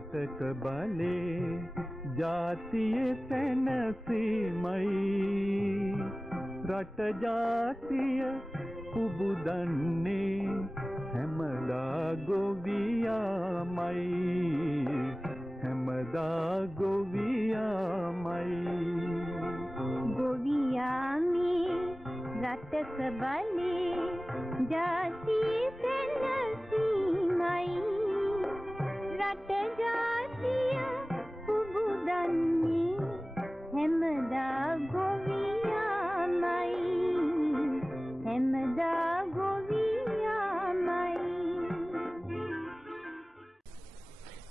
රටක බලේ ජාතියේ සැනසීමයි රට ජාතිය පුබුදන්නේ හැමදා ගොවියාමයි හැමදා ගොවියාමයි ගොවියාමේ රටක බලේ ජාතියේ සැනසීමයි රට ජාතිය පුබුදන්නේ හැමදා ගොවියාමයි හැමදා ගොවියාමයි.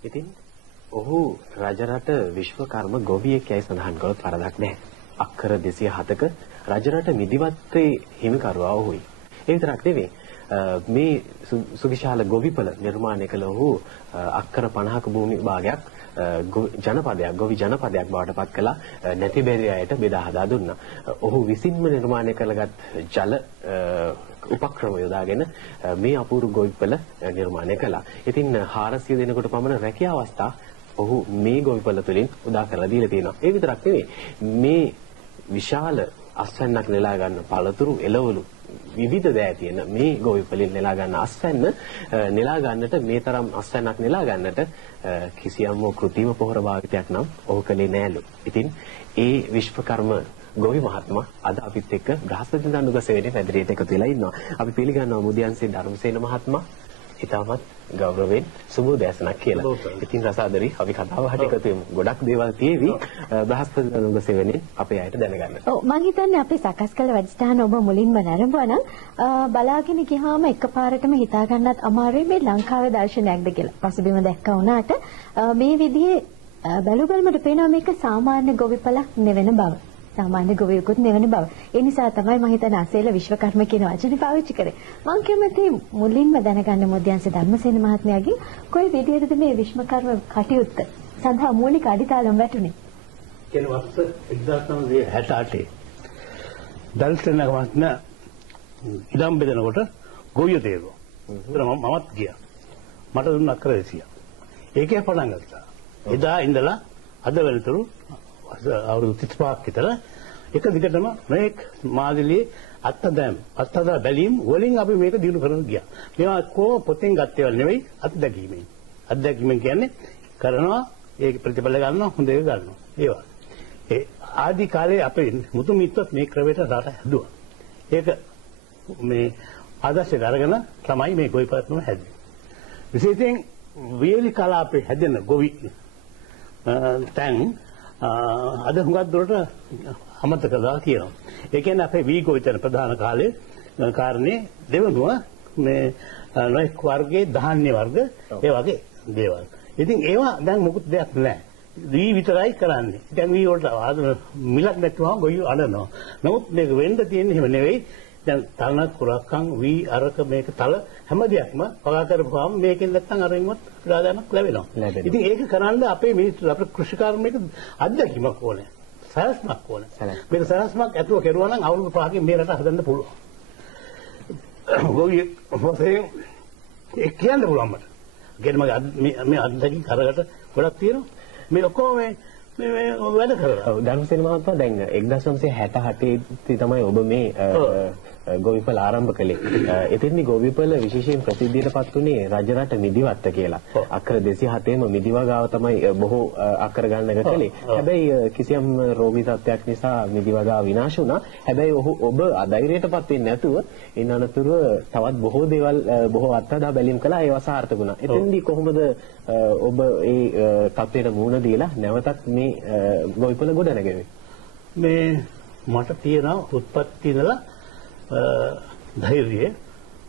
ඉතින් ඔහු රජරට විශ්වකර්ම ගොවියෙක් යයි සඳහන් කළොත් වරදක් නැහැ. අක්කර 207ක රජරට මිදිවත්තේ හිමිකරුවා ඔහුයි. ඒ විතරක් නෙවෙයි මේ සුවිශාල ගොවිපළ නිර්මාණය කළ ඔහු අක්කර 50ක භූමි භාගයක් ජනපදයක් ගොවි ජනපදයක් බවට පත් කළා නැති බැරි අයට බෙදා හදා දුන්නා. ඔහු විසින්ම නිර්මාණය කළගත් ජල උපක්‍රම යොදාගෙන මේ අපූර්ව ගොවිපළ නිර්මාණය කළා. ඉතින් 400 දෙනෙකුට පමණ රැකියා අවස්ථා ඔහු මේ ගොවිපළ තුලින් උදා කරලා දීලා තියෙනවා. ඒ විතරක් නෙවෙයි මේ විශාල අස්වැන්නක් නෙලා ගන්න පළතුරු එළවලු විවිධ දෑ තියෙන මේ ගොවිපළෙන් නෙලා ගන්න අස්වැන්න නෙලා ගන්නට මේ තරම් අස්වැන්නක් නෙලා ගන්නට කිසියම් කෘතිම පොහොර භාවිතයක් නම් ඔහු කලේ නෑලු. ඉතින් ඒ විශ්වකර්ම ගොවි මහත්මයා අද අපිත් එක්ක බ්‍රහස්පති දනුගසේනේ පැදිරියට එකතු වෙලා ඉන්නවා. අපි පිළිගන්නවා මුදියන්සේ ධර්මසේන මහත්මයා. ඊටමත් ගෞරවයෙන් සුබෝදෑසනක් කියලා. ඉතින් රසාදරි අපි කතාව හට එකතු වෙමු. ගොඩක් දේවල් තියෙවි බ්‍රහස්පති දනුගසේවනේ අපේ අයට දැනගන්න. ඔව් මම හිතන්නේ අපි සකස් කළ වැඩසටහන ඔබ මුලින්ම නරඹුවා නම් බලාගෙන ගියාම එකපාරටම හිතා ගන්නත් අමාරුයි මේ ලංකාවේ දර්ශනයක්ද කියලා. පසුබිම දැක්කා වුණාට මේ විදිහේ බැලුගල්මට පේනවා මේක සාමාන්‍ය ගොවිපළක් නෙවෙන බව. සාමාන්‍ය ගොවියෙකුත් නෙවෙන බව. ඒ නිසා තමයි මම හිතන්නේ අසේල විශ්වකර්ම කියන වචනේ පාවිච්චි කරේ. මම කැමති මුලින්ම දැනගන්න මොදියන්සේ ධර්මසේන මහත්මයාගෙන් කොයි විදිහටද මේ විශ්වකර්ම කටයුත්ත සඳහා මූලික අඩිතාලම් වැටුනේ? කියන වස්ස 1968 දල්සෙන මහත්මයා ඉදම් බෙදනකොට ගොවියෝ තේරුවා. ඒතර මමත් ගියා. මට දුන්න අක්කර 200. ඒකේ පටන් ගත්තා. එදා ඉඳලා අද වෙනතුරු අවුරුදු 35ක් විතර එක දිගටම මේක මාදිලියේ අත්හදා බැලීම් වලින් අපි මේක දිනු කරගෙන ගියා. මේවා කොහොම පොතෙන් ගත්තේවල් නෙවෙයි අත්දැකීමෙන්. අත්දැකීමෙන් කියන්නේ කරනවා ඒක ප්‍රතිඵල ගන්නවා හොඳ එක ගන්නවා. ඒවා. ඒ ආදි කාලේ අපේ මුතු මිත්වත් මේ ක්‍රමයට රට හැදුවා. ඒක මේ ආදර්ශයට අරගෙන තමයි මේ ගොවිපළම හැදෙන්නේ. විශේෂයෙන් වේලි කලාපේ හැදෙන ගොවි තැන් අද හුඟක් දුරට අමතක කරලා තියෙනවා. ඒ කියන්නේ අපේ වී ගොවිතැන ප්‍රධාන කාරණේ දෙවනුව මේ නොයෙක් වර්ගයේ ධාන්‍ය වර්ග ඒ වගේ දේවල්. ඉතින් ඒවා දැන් මොකුත් දෙයක් නැහැ. වී විතරයි කරන්නේ. දැන් වී වලට මිලක් නැතුවම ගොයියෝ අඬනවා. නමුත් මේක වෙන්න තියෙන්නේ එහෙම නෙවෙයි. දැන් තලනක් කුරක්කම් වී අරක මේක තල හැම දෙයක්ම පගා කරපුවාම මේකෙන් නැත්තම් අරින්වත් ආදායමක් ලැබෙනවා. ඉතින් ඒක කරන්න අපේ මිනිස්සු අපේ කෘෂිකාර්මික අධ්‍යක්ෂකමක් ඕනේ. සරස්මක් ඕනේ. මේක සරස්මක් ඇතුව කෙරුවා නම් අවුරුදු 5කින් මේ රට හදන්න පුළුවන්. ගොවියෙක් වශයෙන් ඒ කියන්න පුළුවන් මට. මේ අධ්‍යක්ෂක කරකට ගොඩක් තියෙනවා. මේ ඔක්කොම මේ වැඩ කරලා. ඔව් ධර්මසේන මහත්මයා දැන් 1968 තමයි ඔබ මේ ගොවිපළ ආරම්භ කළේ. එතෙන්දී ගොවිපළ විශේෂයෙන් ප්‍රසිද්ධියටපත් උනේ රජරට මිදිවත්ත කියලා. අක්කර 207ම මිදිවගාව තමයි බොහෝ අක්කර ගන්නක කළේ. හැබැයි කිසියම් රෝගී තත්ත්වයක් නිසා මිදිවගාව විනාශ වුණා. හැබැයි ඔබ අධෛර්යයටපත් වෙන්නේ නැතුව ඉන් අනතුරුව තවත් බොහෝ දේවල් බොහෝ අත්හදා බැලීම් කළා. ඒවා සාර්ථක වුණා. එතෙන්දී කොහොමද ඔබ ඒ තත්ත්වයට මුහුණ දීලා නැවතත් මේ ගොවිපළ ගොඩනගන්නේ? මේ මට තියෙන උත්පත්ති ඉඳලා ධෛර්යය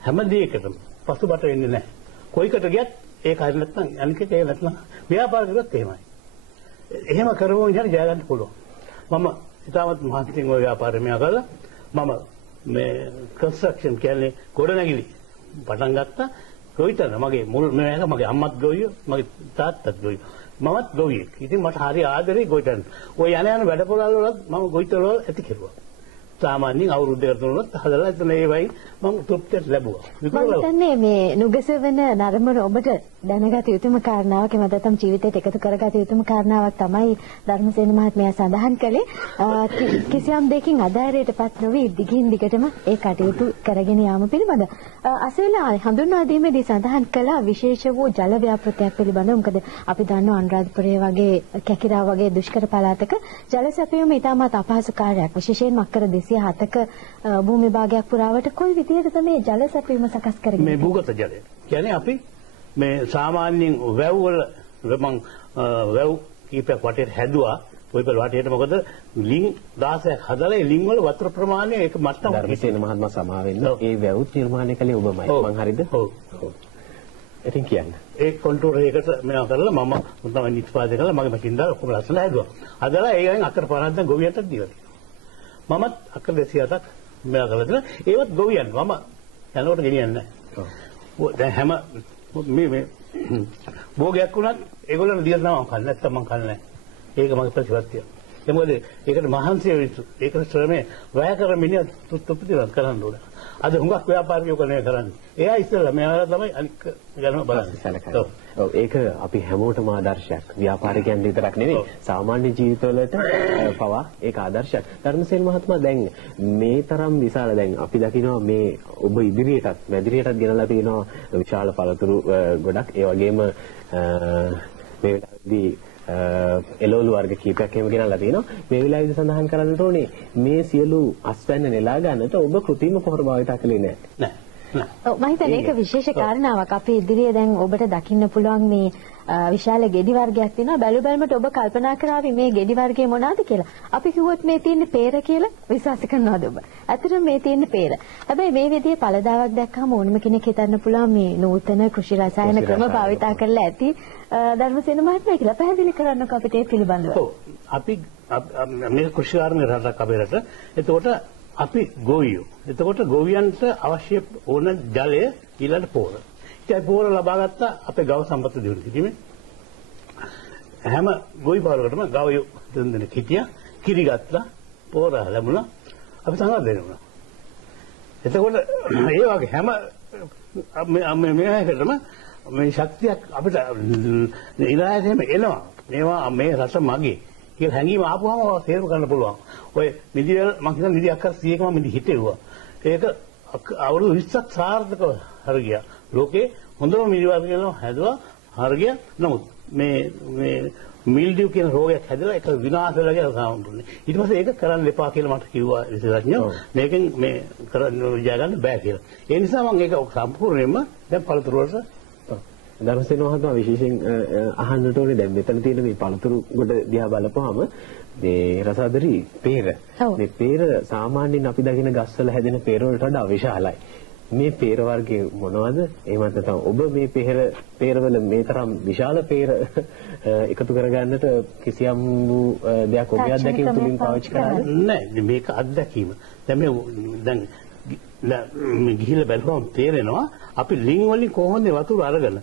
හැම දෙයකටම පසුබට වෙන්නේ නැහැ. කොයිකට ගියත් ඒක හරිය නැත්නම් අනික ඒක නැත්නම් ව්‍යාපාර කරුවත් එහෙමයි. එහෙම කරවෝ ඉතින් ජය ගන්න පුළුවන්. මම ඉතාමත් මහන්සියෙන් ওই ව්‍යාපාරෙම කරලා මම මේ කන්ස්ට්‍රක්ෂන් කියන්නේ ගොඩනැගිලි පටන් ගත්තා. ගොවිතැන මගේ මගේ අම්මත් ගොවියෝ මගේ තාත්තත් ගොවියෝ. මමත් ගොවියෙක්. ඉතින් මට හරි ආදරේ ගොවිතැන. ওই යන වැඩපොළවල් වලත් මම ගොවිතැන වල ඇති කෙරුවා. සාමාන්‍යයෙන් අවුරුද්දකට තුනක් හදලා එතන ඒ වයි මම තෘප්තියක් ලැබුවා. මම හිතන්නේ මේ නුගසවන නරඹන ඔබට දැනගත යුතුම කාරණාවක් එම නැත්නම් ජීවිතයට එකතු කරගත යුතුම කාරණාවක් තමයි ධර්මසේන මහත්මයා සඳහන් කළේ. කිසියම් දෙකින් අධෛර්යයටපත් නොවි දිගින් දිගටම ඒ කටයුතු කරගෙන යාම පිළිබඳ. අසේලා හඳුන්වා දීමේදී සඳහන් කළා විශේෂ වූ ජල ව්‍යාපෘතියක් පිළිබඳව. මොකද අපි දන්නවා අනුරාධපුරය වගේ කැකිරා වගේ දුෂ්කර පළාතක ජල සැපයීම ඉතාමත් අපහසු කාර්යයක්. විශේෂයෙන්ම අක්කර 207ක භූමි භාගයක් පුරාවට කොයි විදිහටද මේ ජල සැපයීම සකස් කරගෙන මේ භූගත ජලය. කියන්නේ අපි මේ සාමාන්‍යයෙන් වැව් වල මම වැව් කීපයක් වටේට හැදුවා. ඔය පෙළ වටේට මොකද ලිං 16ක් හදලා ඒ ලිං වල වතුර ප්‍රමාණය ඒක මට්ටම ධර්මසේන මහත්මයා සමා වෙන්න. ඒ වැවුත් නිර්මාණය කළේ ඔබමයි. මං හරිද? ඔව්. ඉතින් කියන්න. ඒ කන්ට්‍රෝල් එකකට මෙයා කරලා මම තමයි නිෂ්පාදනය කළා මගේ මැෂින් දාලා ඔක්කොම ලස්සන හැදුවා. හදලා ඒවෙන් අක්කර 50ක් දැන් ගොවියන්ට දීලා තියෙනවා. මමත් අක්කර 207ක් මෙයා කරලා දෙනවා. ඒවත් ගොවියන් මම යනකොට ගෙනියන්නේ නැහැ. දැන් හැම මේ භෝගයක් වුණත් ඒගොල්ලන්ට දීලා තමයි මම කන්නේ. නැත්තම් මම කන්නේ නැහැ. ඒක මගේ ප්‍රතිපත්තිය. ඒ මොකද ඒකට මහන්සි වෙච්චු. ඒකට ශ්‍රමයේ වැය කර මිනිහ තුප්පිතිවත් කරන්න ඕන. අද හුඟක් ව්‍යාපාරිකයෝ කරන්නේ කරන්නේ. එයා ඉස්සෙල්ලා මෙයාලා තමයි අනික් යනවා බලන්නේ. ඔව් ඒක අපි හැමෝටම ආදර්ශයක්. ව්‍යාපාරිකයන් විතරක් නෙවෙයි සාමාන්‍ය ජීවිතවලට පවා ඒක ආදර්ශයක්. ධර්මසේන මහත්මයා දැන් මේ තරම් විශාල දැන් අපි දකිනවා මේ ඔබ ඉදිරියටත් මැදිරියටත් ගෙනලා තියෙනවා විශාල පළතුරු ගොඩක්. ඒ වගේම මේ වෙලාවේදී එළවලු වර්ග කීපයක් එහෙම ගෙනල්ලා තියෙනවා. මේ වෙලාවේදී සඳහන් කරන්නට ඕනේ මේ සියලු අස්වැන්න නෙලා ගන්නට ඔබ කෘත්‍රිම පොහොර භාවිත කළේ නැහැ. ඔව් මම හිතන්නේ ඒක විශේෂ කාරණාවක්. අපේ ඉදිරියේ දැන් ඔබට දකින්න පුළුවන් මේ විශාල ගෙඩි වර්ගයක් තියෙනවා. බැලු බැලමට ඔබ කල්පනා කරાવી මේ ගෙඩි වර්ගය මොනවාද කියලා. අපි කිව්වොත් මේ තියෙන්නේ peer කියලා විශ්වාස කරනවද ඔබ? ඇත්තටම මේ තියෙන්නේ peer. හැබැයි මේ විදිහේ පළදාවක් දැක්කම ඕනම කෙනෙක් හිතන්න පුළුවන් මේ නූතන කෘෂි රසායන ක්‍රම භාවිත කරලා ඇති ධර්මසේන මහත්මයා කියලා පැහැදිලි කරන්නකෝ අපිට ඒ පිළිබඳව. ඔව් අපි මේ කෘෂිකාර්මික රටක් අපේ රට. එතකොට අපි ගෝවියෝ. එතකොට ගෝවියන්ට අවශ්‍ය ඕන ජලය ඊළඟ පොර. ඉතින් පොර ලබා ගත්ත අපේ ගව සම්පත දියුණු කිරීමේ හැම ගොවි පාලකටම ගවයෝ දෙන්නෙක් හිටියා. කිරි ගත්තා, පොර ලැබුණා. අපි සංගත දෙන්නුනා. එතකොට ඒ වගේ හැම මේකටම මේ ශක්තියක් අපිට ඉලායතෙම එනවා. මේවා මේ රට මගේ කියලා හැංගීම ආපුවම තේරුම් ගන්න පුළුවන්. ඔය මිදිවල මම කියන මිදි අක්කර 100කම මිදි හිටෙව්වා. ඒක අවුරුදු 20ක් සාර්ථකව හරි ගියා. ලෝකේ හොඳම මිදි වර්ගයන් හැදුවා හරි ගියා. නමුත් මේ මිල්ඩියු කියන රෝගයක් හැදලා ඒක විනාශ වෙලා ගියා සාමාන්‍යයෙන්. ඊට පස්සේ ඒක කරන්න එපා කියලා මට කිව්වා විශේෂඥයෝ. මේකෙන් මේ කරන්න ජය ගන්න බෑ කියලා. ඒ නිසා මම ඒක සම්පූර්ණයෙන්ම දැන් පළතුරු වලට ධර්මසේන මහත්මයා විශේෂයෙන් අහන්නට ඕනේ දැන් මෙතන තියෙන මේ පළතුරු කොට දිහා බලපුවාම මේ රසාදරි peer මේ peer සාමාන්‍යයෙන් අපි දකින ගස්වල හැදෙන peer වලට වඩා විශාලයි. මේ peer වර්ගයේ මොනවද? එහෙමත් නැත්නම් ඔබ මේ peer වල මේ තරම් විශාල peer එකතු කරගන්නට කිසියම් දෙයක් ඔබේ අත්දැකීම් තුලින් පාවිච්චි කරාද? නැහැ මේක අත්දැකීම. දැන් ගිහිල්ලා බැලුවම තේරෙනවා අපි ලිං වලින් කොහොමද වතුර අරගෙන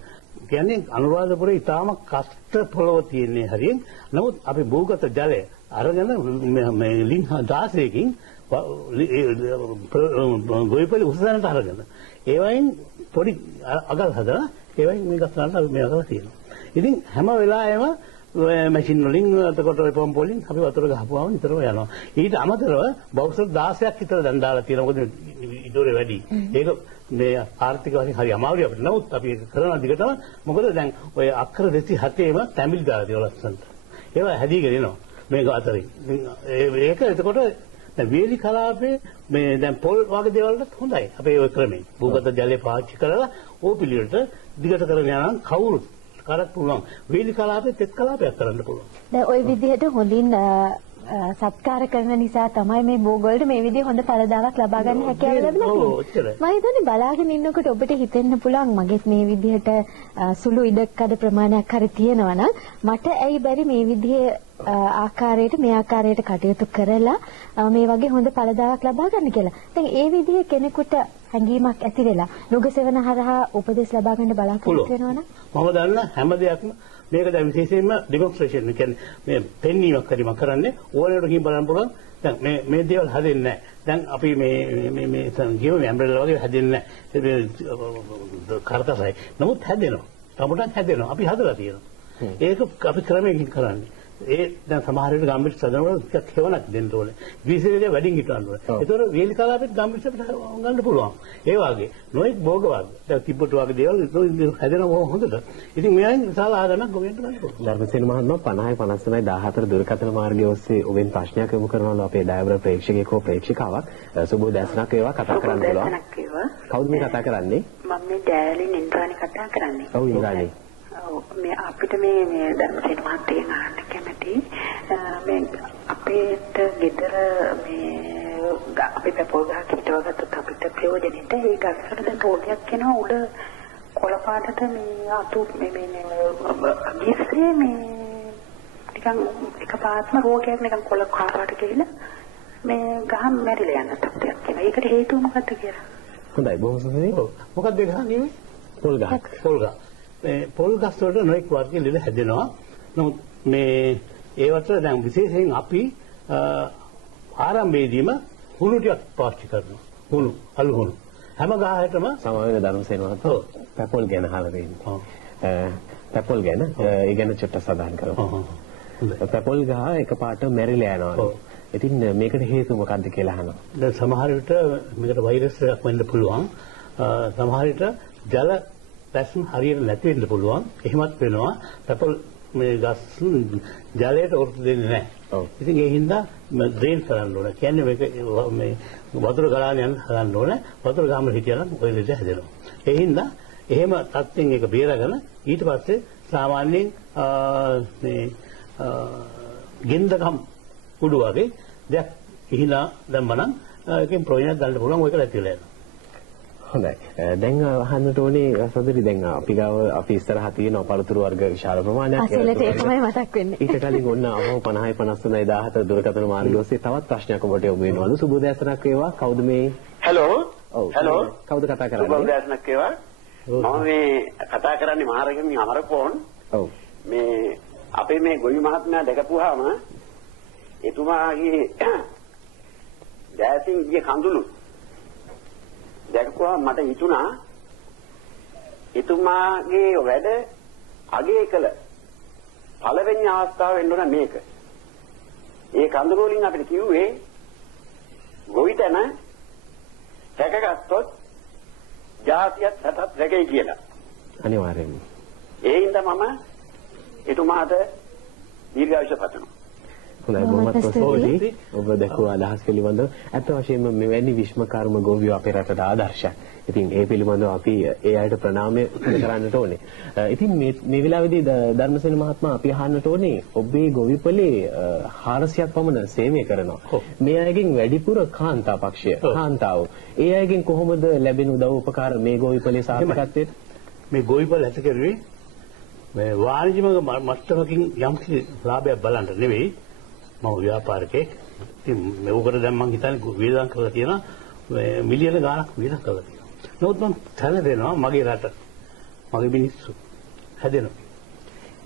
කියන්නේ අනුරාධපුරේ ඉතාම කෂ්ට පොළව තියෙන්නේ හරියෙන්. නමුත් අපි භූගත ජලය අරගෙන මේ ලිං 16කින් ගොවිපළ උසසනට අරගෙන ඒ වයින් පොඩි අගල් හදලා ඒ වයින් මේ ගස්වලට අපි මේ අගල තියෙනවා. ඉතින් හැම වෙලාවෙම මැෂින් වලින් එතකොට ඔය පම්ප් වලින් අපි වතුර ගහපුවාම නිතරම යනවා. ඊට අමතරව බවුසර් 16ක් විතර දැන් දාලා තියෙනවා. මොකද ඉදොරේ වැඩි. ඒක මේ ආර්ථික වශයෙන් හරි අමාරුයි අපිට. නමුත් අපි ඒක කරන දිගටම මොකද දැන් ඔය අක්කර 207ේම තැඹිලි දාලා තියෙනවා ලස්සනට. ඒවා හැදීගෙන එනවා මේක අතරින්. ඒක එතකොට දැන් වේලි කලාපේ මේ දැන් පොල් වගේ දේවල් වලට හොඳයි. අපේ ඔය ක්‍රමේ භූගත ජලය පාවිච්චි කරලා ඕ පිළිවෙලට දිගට කරගෙන යනවා කවුරුත් කරත් පුළුවන්. වේලි කලාපේ තෙත් කලාපයක් කරන්න පුළුවන්. දැන් ওই විදිහට හොඳින් සත්කාර කරන නිසා තමයි මේ බෝගොල්ට මේ විදිහේ හොඳ පළදාවක් ලබා ගන්න හැකියාව ලැබිලා තියෙන්නේ. මම හිතන්නේ බලාගෙන ඉන්නකොට ඔබට හිතෙන්න පුළුවන් මගෙත් මේ විදිහට සුළු ඉඩකඩ ප්‍රමාණයක් හරි තියෙනවා නම් මට ඇයි බැරි මේ විදිහේ ආකාරයට මේ ආකාරයට කටයුතු කරලා මේ වගේ හොඳ ඵලදායක් ලබා ගන්න කියලා. දැන් ඒ විදිහේ කෙනෙකුට හැඟීමක් ඇති වෙලා නුගසෙවන හරහා උපදෙස් ලබා ගන්න බලාපොරොත්තු වෙනවා නම් මම දන්න හැම දෙයක්ම මේක දැන් විශේෂයෙන්ම ඩෙමොන්ස්ට්‍රේෂන් කියන්නේ මේ පෙන්වීමක් හරි මම කරන්නේ ඕනෙකට ගිහින් බලන්න පුළුවන්. දැන් මේ දේවල් හැදෙන්නේ නැහැ. දැන් අපි මේ කියමු ඇම්බ්‍රෙලා වගේ හැදෙන්නේ නැහැ. කරතසයි. නමුත් හැදෙනවා. තමුණක් හැදෙනවා. අපි හදලා තියෙනවා. ඒක අපි ක්‍රමයකින් කරන්නේ. ඒ දැන් සමහර වෙලාවට ගම්මිට සදනවල ටිකක් හේවණක් දෙන්න ඕනේ. විශේෂයෙන් වැඩින් හිටවන්න ඕනේ. ඒතකොට වේලි කලාපෙත් ගම්මිට අපිට ගන්න පුළුවන්. ඒ වගේ නොඑක් භෝග වර්ග. දැන් තිබ්බට වගේ දේවල් හැදෙනවා හොඳට. ඉතින් මෙයන් විශාල ආගමක් ගොඩට ගන්න පුළුවන්. ධර්මසේන මහත්මයා 50 59 14 දුරකථන මාර්ගය ඔස්සේ ඔබෙන් ප්‍රශ්නයක් යොමු කරනවලු අපේ ඩයබ්‍ර ප්‍රේක්ෂකයෙක් හෝ ප්‍රේක්ෂිකාවක්. සුබෝ දැසනක් වේවා කතා කරන්න පුළුවන්. කවුද මේ කතා කරන්නේ? මම මේ ඩෑලින් ඉන්ද්‍රාණි කතා කරන්නේ. ඔව් ඉන්ද්‍රාණි. මේ අපිට මේ ධර්මසේන මහත්තයන් අහන්න කැමති මේ අපේට ගෙදර මේ අපි පොල් ගහක් හිටවගත්තොත් අපිට ප්‍රයෝජනෙට ඒ ගස්වල දැන් රෝගයක් එනවා උඩ කොළ පාටට මේ අතු මේ ගිස්සේ මේ නිකන් එකපාරටම රෝගයක් නිකන් කොළ පාට කියලා මේ ගහ මැරිලා යන තත්ත්වයක් එනවා. ඒකට හේතුව මොකක්ද කියලා? හොඳයි බොහොම සුවයි. මොකක්ද ගහන්නේ? පොල් ගහ. පොල් ගහ. මේ පොල් ගස් වලට නොඑක් වර්ග ලෙඩ හැදෙනවා. නමුත් මේ ඒවට දැන් විශේෂයෙන් අපි ආරම්භයේදීම හුණු ටිකක් පාවිච්චි කරනවා. හුණු, අලු හුණු. හැම ගහයකටම සමාවෙන ධර්මසේන මහත්මයා පැපොල් ගැන අහලා තියෙනවා. පැපොල් ගැන ඒ ගැන චුට්ටක් සඳහන් කරමු. පැපොල් ගහ එකපාරට මැරිලා යනවා. ඉතින් මේකට හේතුව මොකක්ද කියලා අහනවා. දැන් සමහර විට මේකට වෛරස් එකක් වෙන්න පුළුවන්. සමහර විට ජල පැස්ම හරියට නැති වෙන්න පුළුවන්. එහෙමත් වෙනවා. පැපොල් මේ ගස් ජලයට ඔරොත්තු දෙන්නේ නැහැ. ඔව්. ඉතින් ඒ හින්දා ඩ්‍රේන් කරන්න ඕන. කියන්නේ මේක මේ වතුර ගලාගෙන යන හදන්න ඕන. වතුර ගාම හිටියනම් ඔය ලෙඩ හැදෙනවා. ඒ හින්දා එහෙම තත්ත්වෙන් ඒක බේරගෙන ඊට පස්සේ සාමාන්‍යයෙන් මේ ගෙන්දකම් කුඩු වගේ දෙයක් ඉහිලා දැම්මනම් ඒකෙන් ප්‍රයෝජනයක් ගන්න පුළුවන්. ඔයක නැතිලා යනවා. හොඳයි. දැන් අහන්නට ඕනේ සොදරි දැන් අපි ගාව අපි ඉස්සරහා තියෙන පළතුරු වර්ග විශාල ප්‍රමාණයක් අසලට ඒකමයි මතක් වෙන්නේ. ඊට කලින් ඔන්න අවම 50 59 14 දුරකථන මාර්ගය ඔස්සේ තවත් ප්‍රශ්නයක් ඔබට යොමු වෙනවලු. සුබෝදෑසනක් වේවා. කවුද මේ? හලෝ. ඔව්. හලෝ. කවුද කතා කරන්නේ? සුබෝදෑසනක් වේවා. මම මේ කතා කරන්නේ මහරගම අමරකෝන්. ඔව්. මේ අපේ මේ ගොවි මහත්මයා දැකපුවාම එතුමාගේ දැසින් ගිය කඳුළු දැක්කුවා මට හිතුණා එතුමාගේ වැඩ අගය කළ පළවෙනි අවස්ථාව වෙන්න ඕන මේක. ඒ කඳුළු වලින් අපිට කිව්වේ ගොවිතැන රැකගත්තොත් ජාතියත් රටත් රැකයි කියලා. අනිවාර්යයෙන්ම. ඒ හින්දා මම එතුමාට දීර්ඝායුෂ පතනවා. හොඳයි බොහොමත් ස්තුතියි. ඔබ දැකුවා අදහස් පිළිබඳව අත් වශයෙන්ම මෙවැනි විශ්වකර්ම ගෝවියෝ අපේ රටට ආදර්ශයක්. ඉතින් ඒ පිළිබඳව අපි ඒ අයට ප්‍රණාමය කරන්නට ඕනේ. ඉතින් මේ වෙලාවේදී ධර්මසේන මහත්මයා අපි අහන්නට ඕනේ ඔබේ ගොවිපලේ 400ක් පමණ සේවය කරනවා. මේ අයගෙන් වැඩිපුර කාන්තා පක්ෂය. කාන්තාව. ඒ අයගෙන් කොහොමද ලැබෙන උදව් උපකාර මේ ගොවිපලේ සාර්ථකත්වයට? මේ ගොවිපල ඇත කරුවේ මේ වාණිජ්‍ය මට්ටමකින් යම්කිසි ලාභයක් බලන්න නෙවෙයි. මම ව්‍යාපාරිකයෙක්. ඉතින් මේකට දැන් මම හිතන්නේ වේදම් කරලා තියෙනවා මිලියන ගාණක් වේදම් කරලා තියෙනවා. නමුත් මම තන දෙනවා මගේ රට. මගේ මිනිස්සු හැදෙනවා.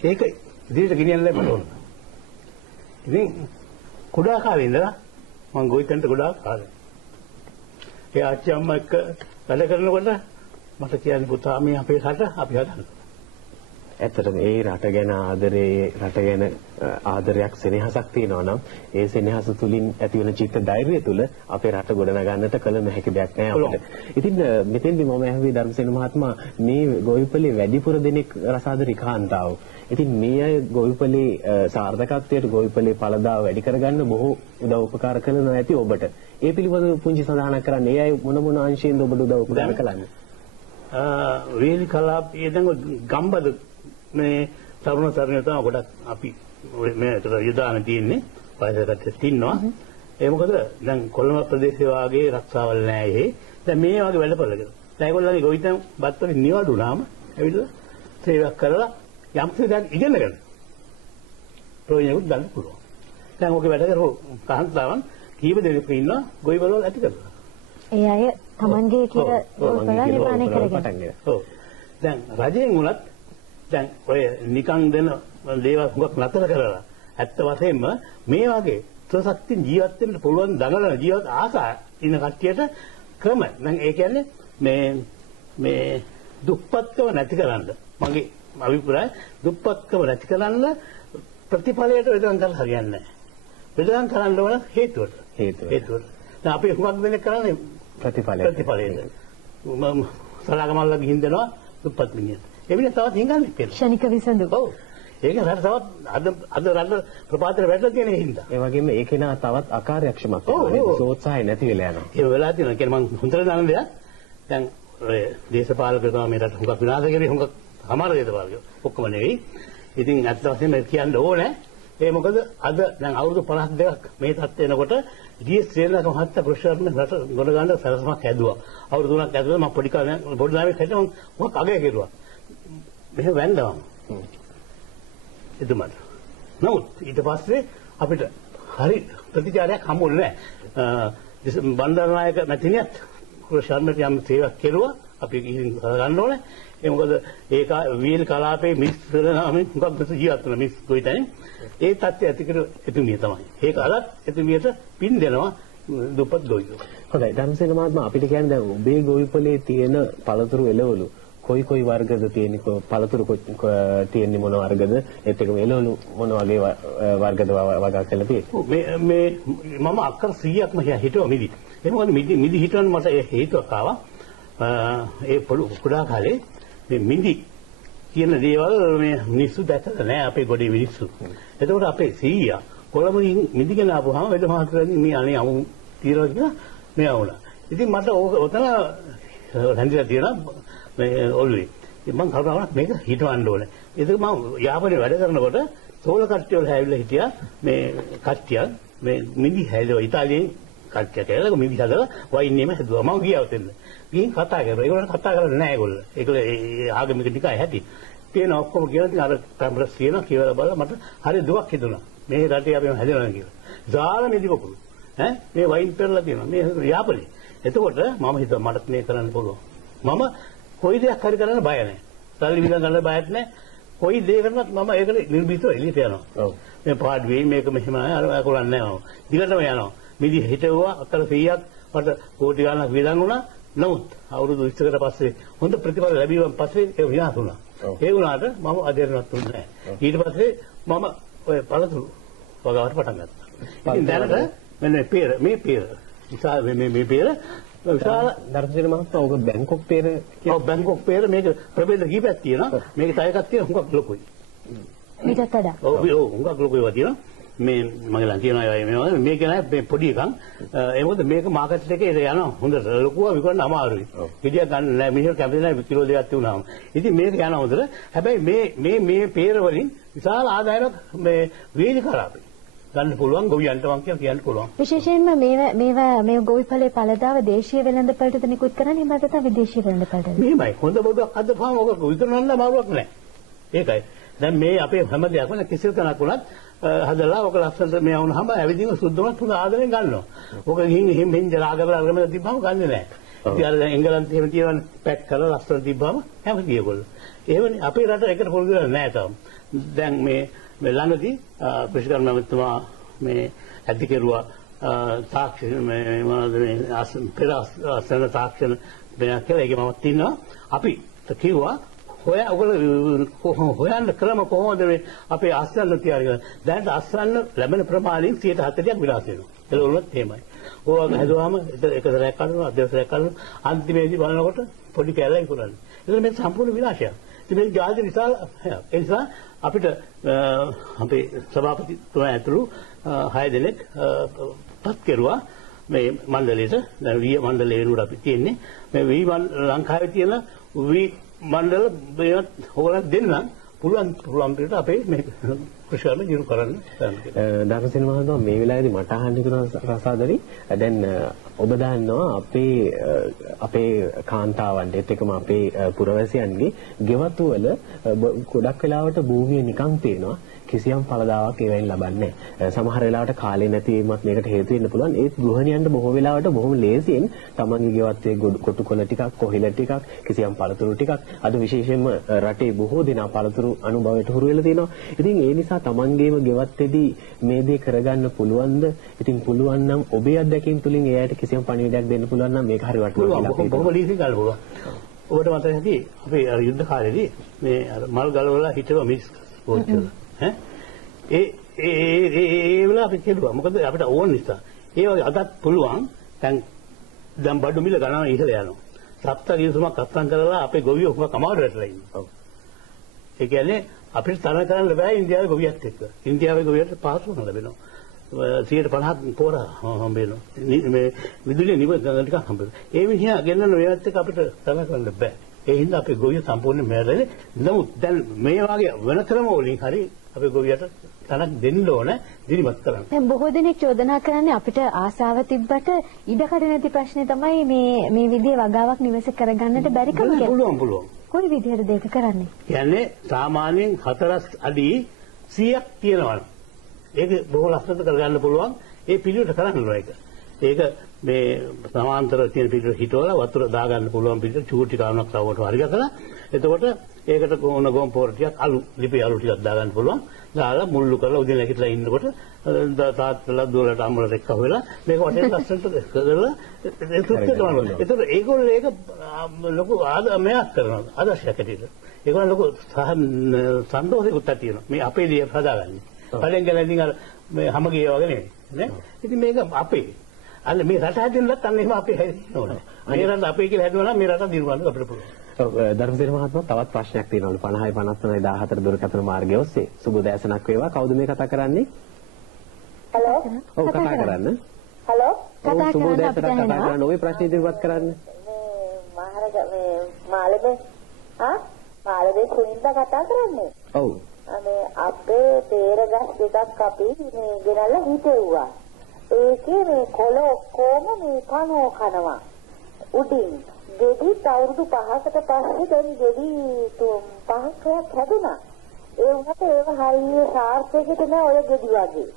ඒක ඉදිරියට ගෙනියන්න ලැබෙන්න ඕන. ඉතින් කුඩා කාලේ ඉඳලා මම ගොවිතැනට ගොඩාක් ආවා. ඒ ආච්චි අම්මා එක්ක වැඩ කරනකොට මට කියන්නේ පුතා මේ අපේ රට අපි හදන්න. ඇත්තටම ඒ රට ගැන ආදරයක් සෙනෙහසක් තියෙනවා නම් ඒ සෙනෙහස තුලින් ඇතිවන චිත්ත ධෛර්යය තුල අපේ රට ගොඩනගන්නට කල නොහැකි දෙයක් නෑ අපිට. ඉතින් මෙතෙන්දි මම ඇහුවේ ධර්මසේන මහත්මයා මේ ගොවිපලේ වැඩිපුර දෙනෙක් රසාදරි කාන්තාව. ඉතින් මේ අය ගොවිපලේ සාර්ථකත්වයට ගොවිපලේ ඵලදාව වැඩි කරගන්න බොහෝ උදව් උපකාර කරනවා ඇති ඔබට. ඒ පිළිබඳව පුංචි සඳහනක් කරන්න. ඒ අය මොන අංශයෙන්ද ඔබට උදව් උපකාර කළන්නේ? වේලි කලාපයේ දැන් ගම්බද මේ තරුණ තරුණියෝ තමයි ගොඩක් අපි මේකට යොදාන තියෙන්නේ. වයසකට ඉන්නවා. ඒ මොකද දැන් කොළඹ ප්‍රදේශයේ වාගේ රක්ෂාවල් නැහැ එහෙ. දැන් මේ වාගේ වැඩපළකට. දැන් ඒගොල්ලන්ගේ ගොවිතැන් බත් වලින් නිවාඩු වුණාම ඇවිල්ලා සේවයක් කරලා යම්කිසි දෙයක් ඉගෙන ගන්න. ප්‍රයෝජනකුත් ගන්න පුළුවන්. දැන් ඔගේ වැඩ කරපු කාන්තාවන් කීප දෙනෙක් ඉන්නවා ගොවිවල ඇති කරලා. ඒ අය තමන්ගේ කියලා නිර්මාණය කරගෙන. ඔව්. දැන් රජයෙන් උනත් දැන් ඔය නිකන් දෙන දේවල් හුඟක් නතර කරලා ඇත්ත වශයෙන්ම මේ වගේ සුවසක්තින් ජීවත් වෙන්න පුළුවන් දඟලන ජීවත් ආසා ඉන්න කට්ටියට ක්‍රම දැන් ඒ කියන්නේ මේ දුප්පත්කම නැති කරන්න මගේ අභිප්‍රාය දුප්පත්කම නැති කරන්න ප්‍රතිඵලයට වෙදන් කරලා හරියන්නේ නැහැ. වෙදන් කරන්න ඕන හේතුවට. දැන් අපි හුඟක් දෙනෙක් කරන්නේ ප්‍රතිඵලයට. මම සලාගමල්ලා ගිහින් දෙනවා දුප්පත් මිනිහට. ඒ විදිහට තවත් හිඟන්නේ කියලා. ක්ෂණික විසඳුම්. ඔව්. ඒක රට තවත් අද රට ප්‍රපාතර වැටලා තියෙන හින්දා. ඒ වගේම ඒ කෙනා තවත් අකාර්යක්ෂමක් වෙනවා. සෝත්සාහය නැති වෙලා යනවා. ඒ වෙලාව තියෙනවා. කියන්නේ මම හොඳට දන්න දෙයක්. දැන් ඔය දේශපාලකයෝ තමයි මේ රට හුඟක් විනාශ කරේ හුඟක් අමාර දේශපාලකයෝ. ඔක්කොම නෙවෙයි. ඉතින් අත් වශයෙන්ම කියන්න ඕනේ. ඒ මොකද අද දැන් අවුරුදු 52ක් මේ තත්ත්වය එනකොට ඩී.එස්. ශ්‍රීලංක මහත්තයා ප්‍රොෆෙසර්ම රට ගොඩ ගන්න සැලසුමක් හැදුවා. අවුරුදු 3ක් ඇතුළත මම පොඩි ළමයෙක් හැටියට මම මොකක් අගය කෙරුවා. මෙහෙම වැන්දවම. එතුමාට. නමුත් ඊට පස්සේ අපිට හරි ප්‍රතිචාරයක් හම්බුනේ නැහැ. බණ්ඩාරනායක මැතිණියත් ශර්මට යම් සේවයක් කෙරුවා. අපි ඉතින් ගන්න ඕනේ. ඒ මොකද ඒක වීල් කලාපේ මිස් වෙනම මොකක්ද ජීවත් වෙන මිස් කොයිතනින් ඒ තත්ත්වය ඇති කර එතුමිය තමයි. ඒක අලත් එතුමියට පින් දෙනවා දුප්පත් ගොවියෝ. හොඳයි ධර්මසේන මහත්මයා අපිට කියන්නේ දැන් ඔබේ ගොවිපලේ තියෙන පළතුරු එළවලු කොයි වර්ගද තියෙන්නේ පළතුරු තියෙන්නේ මොන වර්ගද ඒත් එකම එළවලු මොන වගේ වර්ගද වගා කරලා තියෙන්නේ. මේ මම අක්කර 100ක්ම හිතුවා මිදි. ඒ මොකද මිදි හිතන්න මට ඒ හේතුවක් ආවා. ඒ කුඩා කාලේ මේ මිදි කියන දේවල් මේ මිනිස්සු දැකලා නැහැ අපේ ගොඩේ මිනිස්සු. එතකොට අපේ සීයා කොළඹ මිදි ගෙන ආපුවාම වෙද මහත්මයාගෙන් මේ අනේ අමු తీරලා කියලා මේ ආවුණා. ඉතින් මට ඔතන රැඳිලා තියෙනවා මේ ඔළුවේ. ඉතින් මම කල්පනා කරා මේක හිතවන්න ඕනේ. ඒක මම යාපනයේ වැඩ කරනකොට සෝල කට්ටිය වල හැවිලා හිටියා මේ කට්ටිය මේ මිදි හැදලා ඉතාලියෙන් කට්ටිය කියලා මිදි හදලා වයින් නේම හැදුවා. මම ගියා උතෙන්ද. ගිහින් කතා කරා. ඒගොල්ලෝ කතා කරන්නේ නැහැ ඒගොල්ලෝ. ඒගොල්ලෝ ආගමික ටිකයි ඇති. තියෙන ඔක්කොම කියලා අර පැම්පලස් කියනවා කියලා බලලා මට හරි දුක් හිතුණා. මේ රටේ අපි හැදෙනවා කියලා. ජාල මිදි පොකුරු. මේ වයින් පෙරලා තියෙනවා. මේ යාපනේ. එතකොට මම හිතුවා මටත් මේ කරන්න පුළුවන්. මම කොයි දෙයක් හරි කරන්න බය නැහැ. සල්ලි විඳ ගන්න බයත් නැහැ. කොයි දෙයකටවත් මම ඒකට නිර්භීතව එළියට යනවා. ඔව්. මේ පාඩ් වෙයි මේක මෙහෙම අර කරන්නේ නැහැ මම. දිගටම යනවා. මිදි හිටවුවා අතර 100ක් මට කෝටි ගණනක් වියදම් වුණා. නමුත් අවුරුදු 20කට පස්සේ හොඳ ප්‍රතිඵල ලැබීමෙන් පස්සේ ඒක විනාශ වුණා. ඒ වුණාට මම අධිරණවත් වුණේ නැහැ. ඊට පස්සේ මම ඔය පළතුරු වගාවට පටන් ගත්තා. ඉතින් දැනට මෙන්න මේ පෙර විශාල මේ පෙර විශාල ධර්මසේන මහත්මයා ඔබ බැංකොක් පෙර කියන ඔව් බැංකොක් පෙර මේක ප්‍රභේද කීපයක් තියෙනවා. මේක තව එකක් තියෙනවා හුඟක් ලොකුයි. ඊටත් වඩා. ඔව් හුඟක් ලොකුයි තියෙනවා. මේ මගේ ළඟ තියෙනවා මේක නෑ මේ පොඩි එකක්. ඒ මොකද මේක මාකට් එකේ යනවා හොඳට ලොකුව විකුණන්න අමාරුයි. ගෙඩියක් ගන්න නෑ මිනිස්සු කැමති නෑ කිලෝ දෙකක් තියුණාම. ඉතින් මේක යනවා හොඳට. හැබැයි මේ පෙර වලින් විශාල ආදායමක් මේ වේලි කරාපේ. ගන්න පුළුවන් ගොවියන්ට වන් කියන්න පුළුවන්. විශේෂයෙන්ම මේ ගොවිපලේ පළදාව දේශීය වෙළඳපළටද නිකුත් කරන්නේ නැත්නම් විදේශීය වෙළඳපළටද? මේමයි හොඳ බොඩක් අදපහම ඔක විතරනන්න මාරුවක් නෑ. ඒකයි. දැන් මේ අපේ හැම දෙයක්ම කිසිම තැනක් වුණත් හදලා ඔක ලස්සනට මේ වුණාම ඇවිදින සුද්ධමත් තුන ආදරෙන් ගන්නවා. ඔක ගිහින් එහෙම ජලා කරලා අරගෙන තිබ්බම ගන්නෙ නෑ. ඉතින් අර දැන් එංගලන්තේ එහෙම තියෙන පැක් කරලා ලස්සනට තිබ්බම හැමතියි ඒගොල්ලෝ. එහෙමනේ අපේ රට එකට පොළු ගිරලා නෑ තාම. දැන් මේ ළඟදී කෘෂිකර්ම මැතිතුමා මේ ඇති කෙරුවා තාක්ෂණ මේ මොනවද මේ පෙර අසන තාක්ෂණ මෙයා කියලා ඒකේ මමත් ඉන්නවා. අපි කිව්වා හොයන්න ක්‍රම කොහොමද මේ අපේ අස්වැන්න තියාගෙන දැන් අස්වැන්න ලැබෙන ප්‍රමාණයෙන් 70%ක් විනාශ වෙනවා. ඒක උනත් එහෙමයි. ඕවා හැදුවාම එක සැරයක් කරනවා අධ්‍යයනයක් කරනවා අන්තිමේදී බලනකොට පොඩි කැලලයි පුරන්නේ. ඒක මේ සම්පූර්ණ විනාශයක්. ඉතින් මේ ජාති විශාල ඒ නිසා අපිට අපේ සභාපතිතුමා ඇතුළු 6 දෙනෙක් පත් කෙරුවා මේ මණ්ඩලයට. දැන් වී මණ්ඩලය වෙනුවට අපි තියෙන්නේ මේ වී ලංකාවේ තියෙන වී මණ්ඩල මේවත් හොරක් දෙන්න පුළුවන් පිට අපේ මේ කෘෂිකර්ම දිනු කරන්න. ධර්මසේන මහත්මයා මේ වෙලාවේදී මට අහන්න තියෙන රසාදරි දැන් ඔබ දන්නවා අපේ කාන්තාවන්ට ඒත් එකම අපේ පුරවැසියන්ගේ ගෙවතු වල ගොඩක් වෙලාවට භූමිය නිකන් පේනවා කිසියම් ඵලදාවක් ඒවෙන් ලබන්නේ නැහැ. සමහර වෙලාවට කාලේ නැතිවීමත් මේකට හේතු වෙන්න පුළුවන්. ඒත් ගෘහණියන්ට බොහෝ වෙලාවට බොහොම ලේසියෙන් තමන්ගේ ගෙවත්තේ කොටුකොළ ටිකක්, කොහිල ටිකක්, කිසියම් පළතුරු ටිකක් අද විශේෂයෙන්ම රටේ බොහෝ දෙනා පළතුරු අනුභවයට හුරු වෙලා තියෙනවා. ඉතින් ඒ නිසා තමන්ගේම ගෙවත්තේදී මේ දේ කරගන්න පුළුවන්ද? ඉතින් පුළුවන් නම් ඔබේ අත්දැකීම් තුලින් ඒ අයට කිසියම් පණිවිඩයක් දෙන්න පුළුවන් නම් මේක හරි වටිනවා කියලා. බොහොම ලීසි ගන්න පුළුවන්. ඔබට මතක ඇති අපේ අර යුද්ධ කාලේදී මේ අර මල් ගලවලා හිටව මිස් පොච්චල ඈ ඒ වෙලාව අපි කෙරුවා. මොකද අපිට ඕන නිසා. ඒ වගේ අදත් පුළුවන් දැන් බඩු මිල ගණන ඉහළ යනවා. සප්ත ගිවිසුමක් අත්සන් කරලා අපේ ගොවියෝ කොහොම කමාවට වැටලා ඉන්නවා. ඔව්. ඒ කියන්නේ අපිට තරහ කරන්න බෑ ඉන්දියාවේ ගොවියත් එක්ක. ඉන්දියාවේ ගොවියට පහසුකම් ලැබෙනවා. 150ක් පොර හම්බ වෙනවා. මේ විදුලිය නිව ටිකක් හම්බ වෙනවා. ඒ විදිහ ගෙන්නන වේවත් එක්ක අපිට තරහ කරන්න බෑ. ඒ හින්දා අපේ ගොවිය සම්පූර්ණයෙන් මැරෙන්නේ. නමුත් දැන් මේ වගේ වෙන ක්‍රම වලින් හරි අපේ ගොවියට තනක් දෙන්න ඕන දිරිමත් කරන්න. දැන් බොහෝ දෙනෙක් චෝදනා කරන්නේ අපිට ආසාව තිබ්බට ඉඩකඩ නැති ප්‍රශ්නේ තමයි මේ විදිහේ වගාවක් නිවස කරගන්නට බැරිකම කියලා. පුළුවන්. කොයි විදිහටද ඒක කරන්නේ? කියන්නේ සාමාන්‍යයෙන් 4 අඩි 100ක් තියෙනවා. ඒක බොහෝ ලස්සනට කරගන්න පුළුවන්. ඒ පිළිවෙලට කරන්න ඕන ඒක. ඒක මේ සමාන්තර තියෙන පිළිවෙල හිටවලා වතුර දාගන්න පුළුවන් පිළිවෙල චූටි කාරණක් තවකට හරි ගසලා එතකොට ඒකට කොන ගොම් පොර ටිකක් අලු ලිපි අලු ටිකක් දාගන්න පුළුවන්. දාලා මුල්ලු කරලා උදේ නැගිටලා ඉන්නකොට තාත්තලා දුවලට අම්මලට එක්ක වෙලා මේක වටේ ලස්සනට කරලා ඒක තුත්කනවා. එතකොට ඒගොල්ලෝ ඒක ලොකු මෙයක් කරනවා. ආදර්ශයක් ඇටියට. ඒගොල්ලෝ ලොකු සන්තෝෂයකට තියෙනවා. මේ අපේ දේ හදාගන්නේ. පළෙන් ගලන ඉතින් අර මේ හැම ගිය වගේ නෙමෙයි නේ. ඉතින් මේක අපේ. අන්න මේ රට හැදෙන්නත් අන්න එහෙම අපේ හැදෙන්න ඕනේ. මේ රට අපේ කියලා හැදුවා නම් මේ රට දිනුවන්න අපිට පුළුවන්. ඔව් ධර්මසේන මහත්මයා තවත් ප්‍රශ්නයක් තියෙනවලු 50යි 59යි 14 දුරකථන මාර්ගය ඔස්සේ සුබ දැසනක් වේවා. කවුද මේ කතා කරන්නේ? හලෝ. ඔව් කතා කරන්න. හලෝ. කතා කරන්න අපිට කතා කරන්න. ඔය ප්‍රශ්නේ ඉදිරිපත් කරන්න. මේ මාළේ මාළේ සුනින්දා කතා කරන්නේ. ඔව්. මේ අපේ peerගස් දෙකක් අපි මේ ගෙනල්ලා හිටෙව්වා. ඒකේ මේ කොළ ඔක්කොම මේ කනෝ කනවා. උඩින් ගෙඩි අවුරුදු 5කට පස්සේ දැන් ගෙඩි 5ක් හැදුනා. ඒ වුණාට ඒව හරිය සාර්ථකෙට නෑ ඔය ගෙඩි වගේ.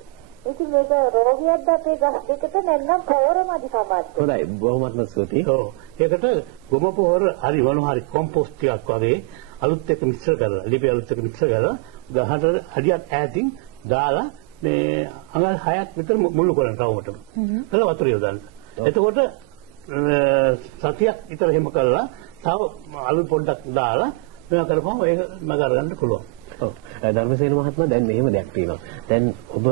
ඉතින් මේක රෝගියෙක්ද අපේ ගස් දෙකට නැත්නම් පොරමදි සමත්. හොඳයි බොහොමත්ම ස්තුතියි. ඔව්. ඒකට ගොම පොහොර හරි මොනවා හරි කොම්පෝස්ට් ටිකක් වගේ අලුත් එක්ක මිශ්‍ර කරලා ලිපි අලුත් එක්ක මිශ්‍ර කරලා ගහට හරියට ඈතින් දාලා මේ අඟල් 6ක් විතර මුල්ලු කරන රවුමටම. කළා වතුර යොදන්න. එතකොට සතියක් විතර එහෙම කරලා තව අලුත් පොඩ්ඩක් දාලා මේවා කරපුවම ඒක මග අරගන්න පුළුවන්. ඔව් ධර්මසේන මහත්මයා දැන් මෙහෙම දෙයක් තියෙනවා. දැන් ඔබ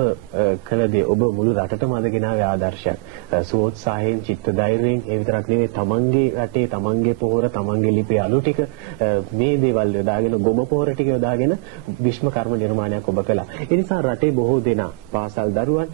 කළදී ඔබ මුළු රටටම අදගෙන ආවේ ආදර්ශයක්. සුවෝත්සාහයෙන් චිත්ත ධෛර්යයෙන් ඒ විතරක් නෙවෙයි තමන්ගේ රටේ තමන්ගේ පොහොර තමන්ගේ ලිපේ අලු ටික මේ දේවල් යොදාගෙන ගොම පොහොර ටික යොදාගෙන විශ්ව කර්ම නිර්මාණයක් ඔබ කළා. ඒ නිසා රටේ බොහෝ දෙනා පාසල් දරුවන්